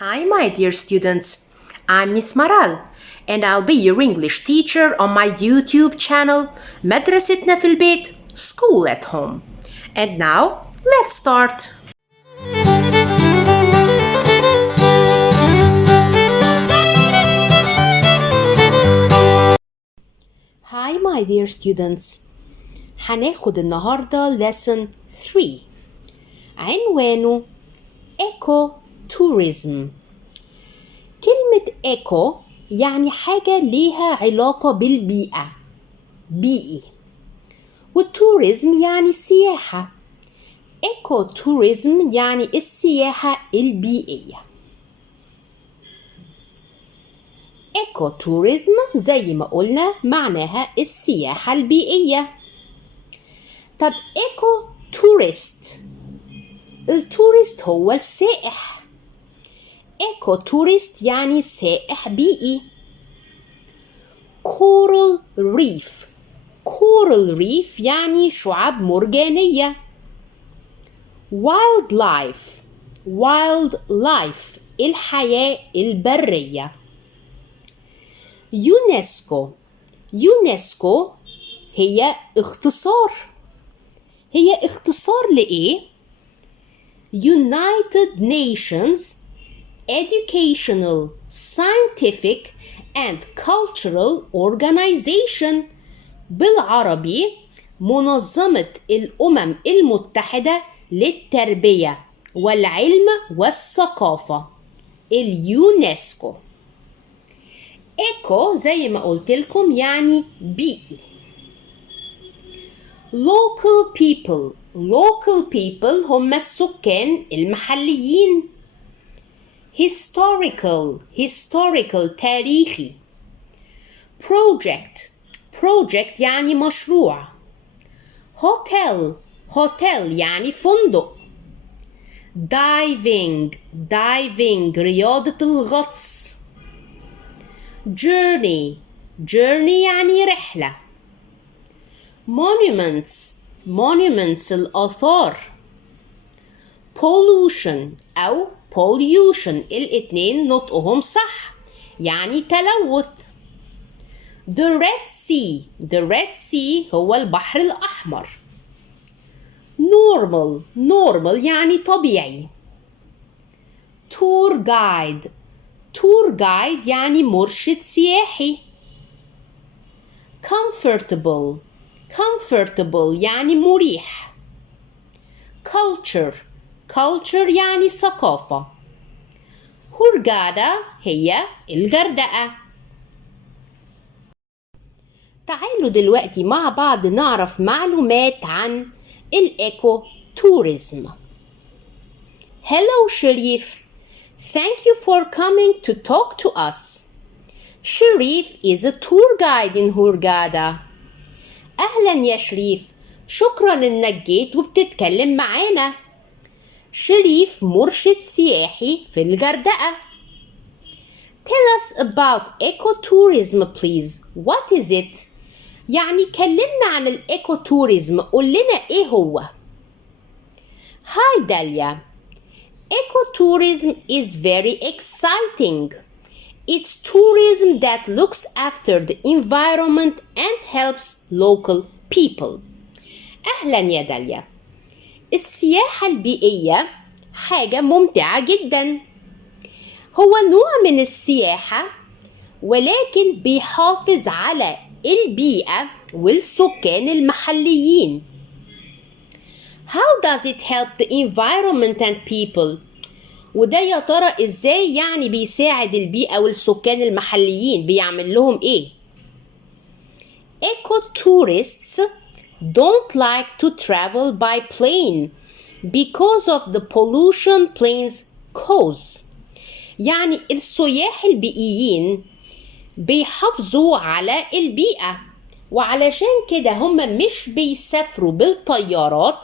Hi, my dear students. I'm Miss Maral, and I'll be your English teacher on my YouTube channel, مدرستنا في البيت, School at Home. And now, let's start. Hi, my dear students. هناخد النهاردة lesson 3. عنوانه Eco-tourism. كلمة eco يعني حاجة ليها علاقة بالبيئة، بيئي، والتوريزم يعني سياحة. Eco-tourism يعني السياحة البيئية. Eco-tourism زي ما قلنا معناها السياحة البيئية. طب eco-tourist، التورست هو السائح. eco-tourist يعني سائح بيئي. coral reef، coral reef يعني شعاب مرجانية. wildlife، wildlife الحياة البرية. يونسكو، يونسكو هي اختصار لإيه؟ United Nations Educational, Scientific and Cultural Organization. بالعربي منظمة الأمم المتحدة للتربية والعلم والثقافة، اليونسكو. إيكو زي ما قلت لكم يعني بيئي. local people، local people هم السكان المحليين. historical تاريخي. project يعني مشروع. hotel يعني فندق. diving رياضة الغطس. journey يعني رحلة. monuments الآثار. pollution الاتنين نطقهم صح يعني تلوث. the red sea هو البحر الأحمر. normal يعني طبيعي. tour guide يعني مرشد سياحي. comfortable يعني مريح. culture يعني ثقافة. هورغادا هي الغردقة. تعالوا دلوقتي مع بعض نعرف معلومات عن الإيكو توريزم. Hello شريف. Thank you for coming to talk to us. شريف is a tour guide in Hurghada. أهلا يا شريف، شكرا إنك جيت وبتتكلم معانا. شريف مرشد سياحي في الغردقة. Tell us about ecotourism please. What is it؟ يعني كلمنا عن الإيكوتوريزم، قول لنا إيه هو؟ Hi داليا. Ecotourism is very exciting. It's tourism that looks after the environment and helps local people. أهلا يا داليا. السياحة البيئية حاجة ممتعة جدا. هو نوع من السياحة ولكن بيحافظ على البيئة والسكان المحليين. How does it help the environment and people؟ وده يا ترى ازاي يعني بيساعد البيئة والسكان المحليين، بيعمل لهم ايه؟ Eco-tourists don't like to travel by plane because of the pollution planes cause. يعني السياح البيئيين بيحافظوا على البيئة، وعلشان كده هم مش بيسافروا بالطيارات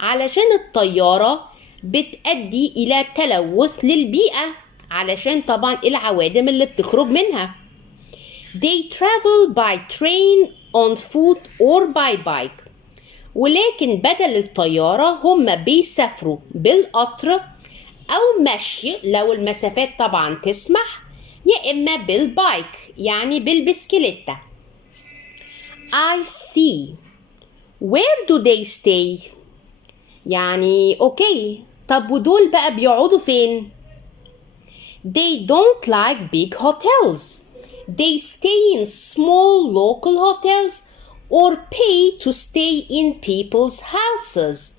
علشان الطيارة بتؤدي إلى تلوث للبيئة علشان طبعا العوادم اللي بتخرج منها. They travel by train, on foot or by bike. ولكن بدل الطيارة هم بيسافروا بالقطر أو مشي لو المسافات طبعا تسمح، يا إما بالبايك يعني بالبسكليتة. I see. Where do they stay؟ يعني أوكي، طب ودول بقى بيقعدوا فين؟ They don't like big hotels. They stay in small local hotels or pay to stay in people's houses.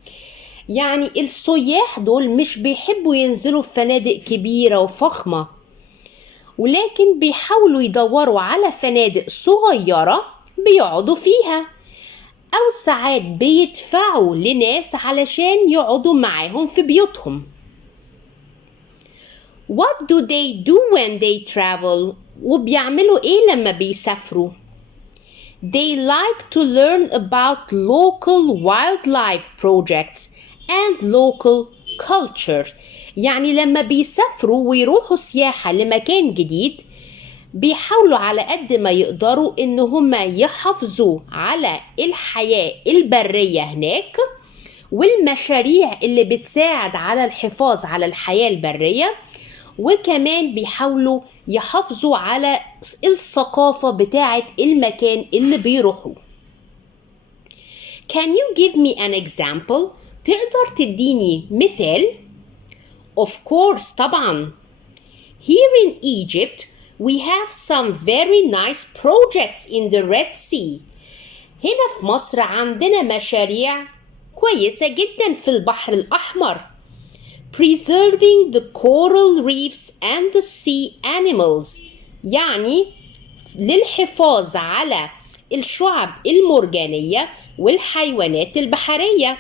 يعني السياح دول مش بيحبوا ينزلوا في فنادق كبيرة وفخمة، ولكن بيحاولوا يدوروا على فنادق صغيرة بيقعدوا فيها، أو ساعات بيدفعوا لناس علشان يقعدوا معاهم في بيوتهم. What do they do when they travel؟ وبيعملوا إيه لما بيسافروا؟ They like to learn about local wildlife projects and local culture. يعني لما بيسافروا ويروحوا سياحة لمكان جديد بيحاولوا على قد ما يقدروا إن هم يحافظوا على الحياة البرية هناك والمشاريع اللي بتساعد على الحفاظ على الحياة البرية، وكمان بيحاولوا يحافظوا على الثقافة بتاعة المكان اللي بيروحوا. Can you give me an example؟ تقدر تديني مثال؟ Of course طبعا. Here in Egypt we have some very nice projects in the Red Sea. هنا في مصر عندنا مشاريع كويسة جدا في البحر الأحمر. Preserving the coral reefs and the sea animals. يعني للحفاظ على الشعب المرجانية والحيوانات البحرية.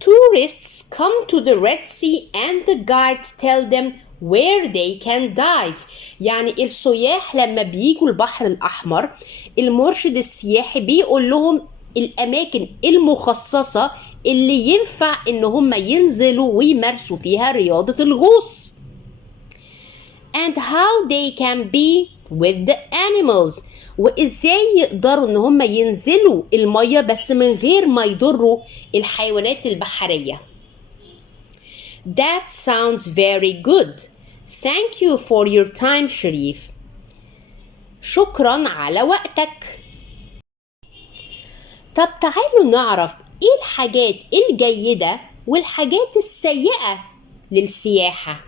Tourists come to the Red Sea and the guides tell them where they can dive. يعني السياح لما بيجوا البحر الأحمر المرشد السياحي بيقول لهم الأماكن المخصصة اللي ينفع إن هم ينزلوا ويمارسوا فيها رياضة الغوص. And how they can be with the animals. وإزاي يقدروا إن هم ينزلوا المية بس من غير ما يضروا الحيوانات البحرية. That sounds very good. Thank you for your time شريف. شكرا على وقتك. طب تعالوا نعرف ايه الحاجات الجيدة والحاجات السيئة للسياحة.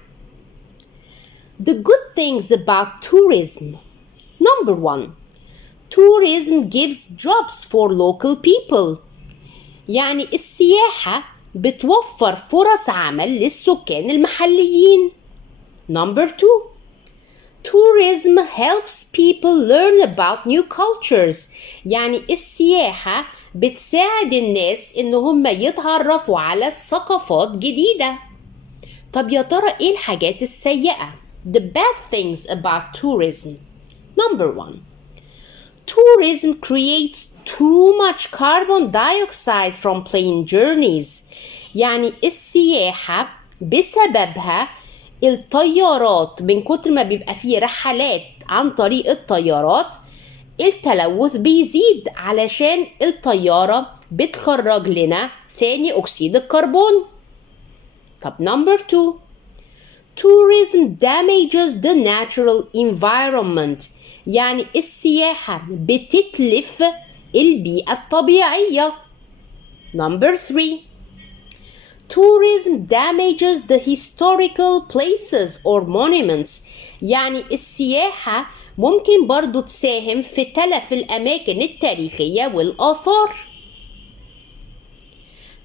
The good things about tourism. Number 1. Tourism gives jobs for local people. يعني السياحة بتوفر فرص عمل للسكان المحليين. Number 2. Tourism helps people learn about new cultures. يعني السياحة بتساعد الناس إن هم يتعرفوا على ثقافات جديدة. طب يا ترى إيه الحاجات السيئة؟ The bad things about tourism. Number 1. Tourism creates too much carbon dioxide from plane journeys. يعني السياحة بسببها الطيارات من كتر ما بيبقى فيه رحلات عن طريق الطيارات التلوث بيزيد علشان الطيارة بتخرج لنا ثاني أكسيد الكربون. طب number 2. Tourism damages the natural environment. يعني السياحة بتتلف البيئة الطبيعية. Number 3. Tourism damages the historical places or monuments. يعني السياحة ممكن برضو تساهم في تلف الأماكن التاريخية والآثار.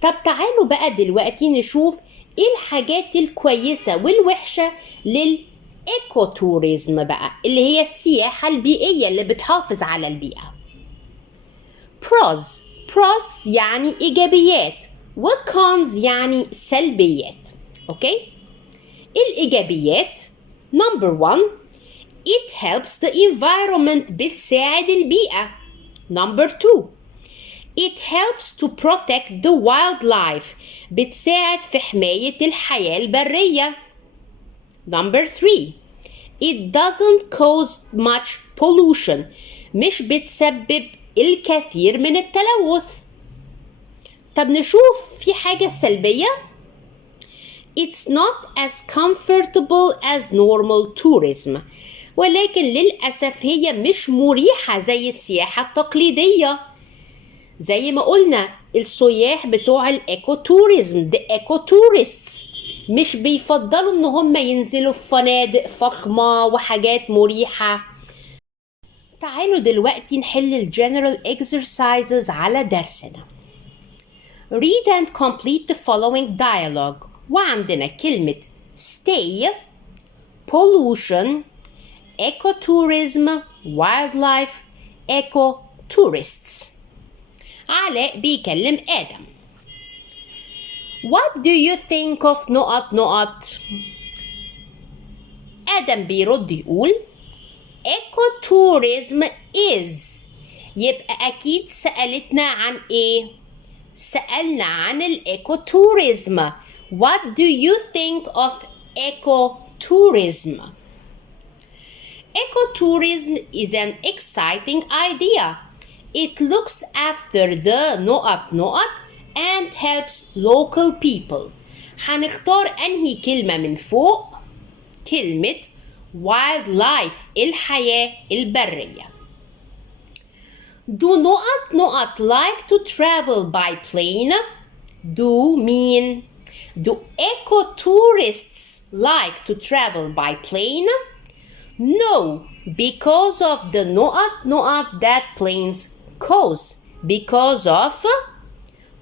طب تعالوا بقى دلوقتي نشوف ايه الحاجات الكويسة والوحشة للإيكو توريزم بقى اللي هي السياحة البيئية اللي بتحافظ على البيئة. pros يعني إيجابيات وcons يعني سلبيات. اوكي، الإيجابيات. Number 1. It helps the environment. بتساعد البيئة. Number 2. It helps to protect the wildlife. بتساعد في حماية الحياة البرية. Number 3. It doesn't cause much pollution. مش بتسبب الكثير من التلوث. طب نشوف في حاجة سلبية. It's not as comfortable as normal tourism. ولكن للأسف هي مش مريحة زي السياحة التقليدية. زي ما قلنا السياح بتوع الايكو توريزم the eco tourists مش بيفضلوا ان هم ينزلوا في فنادق فخمة وحاجات مريحة. تعالوا دلوقتي نحل الجنرال exercises على درسنا. Read and complete the following dialogue. وعندنا كلمة stay, pollution, ecotourism, wildlife, eco-tourists. علاء بيكلم آدم. What do you think of نقط. آدم بيرد يقول ecotourism is. يبقى أكيد سألتنا عن إيه؟ سألنا عن الإيكوتوريزم. What do you think of ecotourism? Ecotourism is an exciting idea. It looks after the نقط and helps local people. هنختار أنهي كلمة من فوق؟ كلمة wildlife الحياة البرية. Do نقط like to travel by plane? Do mean do ecotourists like to travel by plane? No, because of the نقط that planes cause. Because of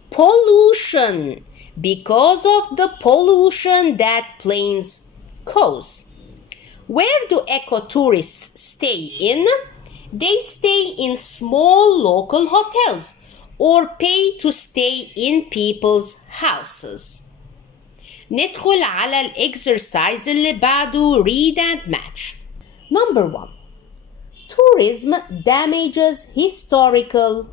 pollution. Because of the pollution that planes cause. Where do ecotourists stay in? They stay in small local hotels or pay to stay in people's houses. ندخل على الإكسرسايز اللي بعده read and match. Number 1. Tourism damages historical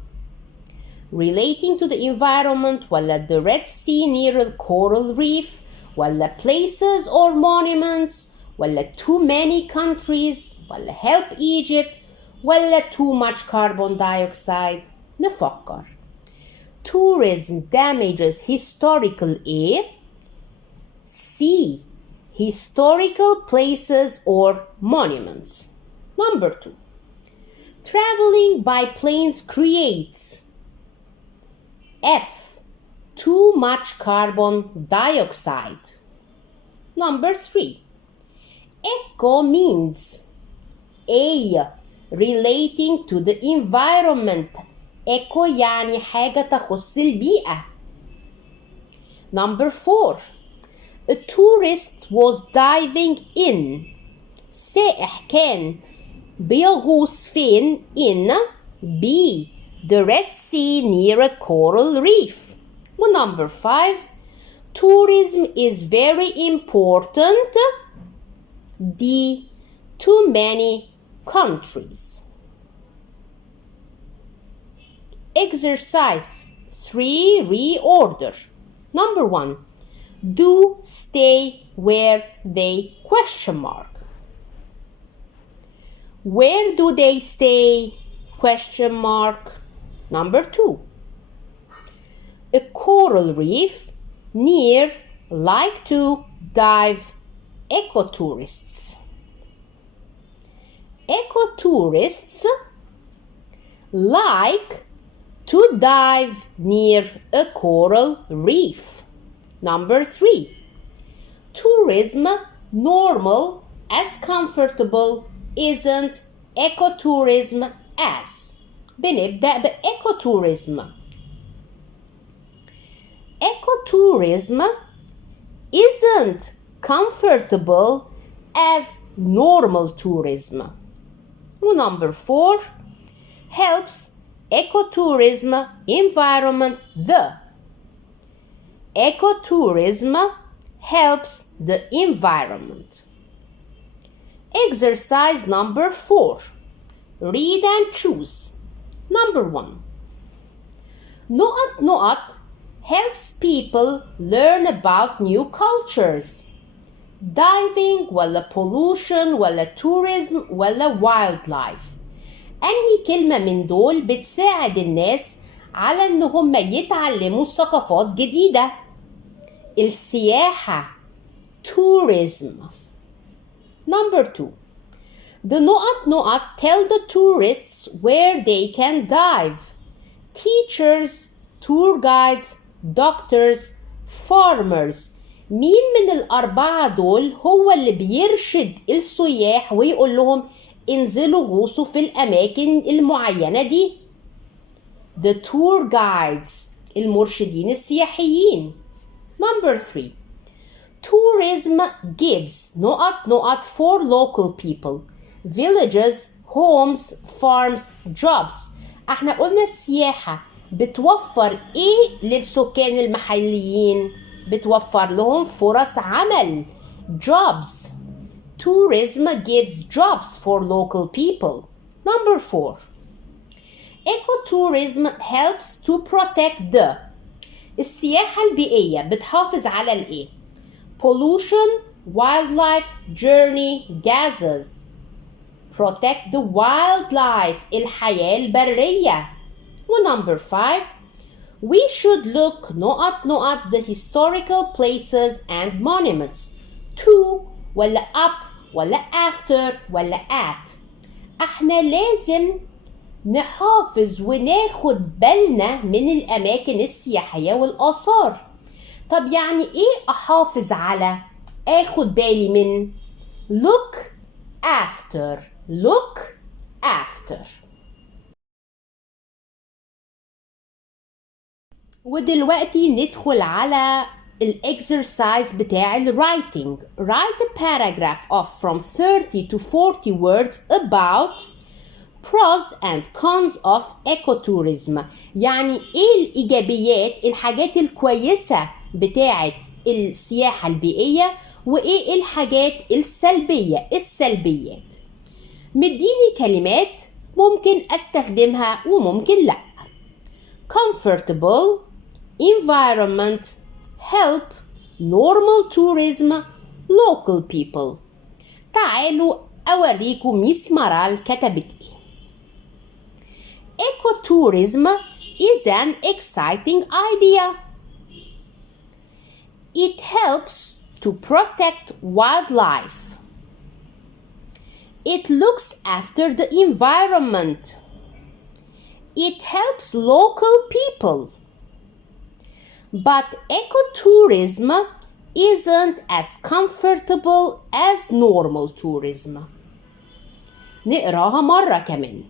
relating to the environment ولا the Red Sea near a coral reef ولا places or monuments ولا too many countries ولا help Egypt ولا too much carbon dioxide. نفكر. Tourism damages historical A. C. Historical places or monuments. Number 2. Traveling by planes creates F. Too much carbon dioxide. Number 3. Eco means A. Relating to the environment. Eco يعني حاجة تخص البيئة. Number 4. A tourist was diving in. سائح كان بيغوص فين in B. The Red Sea near a coral reef. Number 5. Tourism is very important. D. Too many countries. Exercise 3 reorder. Number 1. Do stay where they question mark. Where do they stay? Question mark. Number 2. A coral reef near like to dive ecotourists. Ecotourists like to dive near a coral reef. Number 3. Tourism normal as comfortable isn't ecotourism as. بنبدأ بecotourism. Ecotourism isn't comfortable as normal tourism. Number 4. Helps ecotourism environment the. Ecotourism helps the environment. Exercise number 4. Read and choose. Number 1. نقط helps people learn about new cultures. Diving ولا pollution ولا tourism ولا wildlife. أنهي كلمة من دول بتساعد الناس على إن هم يتعلموا ثقافات جديدة؟ السياحة tourism. Number 2. The tell the tourists where they can dive. Teachers, tour guides, doctors, farmers. مين من الأربعة دول هو اللي بيرشد السياح ويقول لهم انزلوا غوصوا في الأماكن المعينة دي؟ The tour guides. المرشدين السياحيين. Number 3. Tourism gives for local people. Villages, homes, farms, jobs. احنا قلنا السياحة بتوفر ايه للسكان المحليين؟ بتوفر لهم فرص عمل. Jobs. Tourism gives jobs for local people. Number 4. Ecotourism helps to protect the. السياحة البيئية بتحافظ على الايه؟ Pollution, wildlife, journey, gases. Protect the wildlife. الحياة البرية. Number 5. We should look the historical places and monuments. To ولا up ولا after ولا at. احنا لازم نحافظ وناخد بالنا من الأماكن السياحية والآثار. طب يعني ايه أحافظ على؟ اخد بالي من look after. Look after. ودلوقتي ندخل على الexercise بتاع الwriting. Write a paragraph of from 30 to 40 words about pros and cons of ecotourism. يعني ايه الإيجابيات، الحاجات الكويسة بتاعت السياحة البيئية، وايه الحاجات السلبيات. مديني كلمات ممكن استخدمها وممكن لا. comfortable, environment, help, normal tourism, local people. تعالوا أوريكم ميس مرال كتبت إيه. Ecotourism is an exciting idea. It helps to protect wildlife. It looks after the environment. It helps local people. But ecotourism isn't as comfortable as normal tourism. نقراها مرة كمان.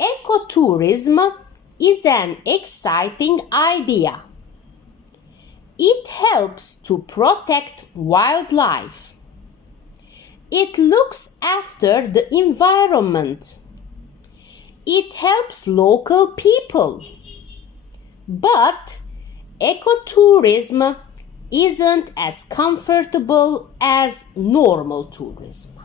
Ecotourism is an exciting idea. It helps to protect wildlife. It looks after the environment. It helps local people. But ecotourism isn't as comfortable as normal tourism.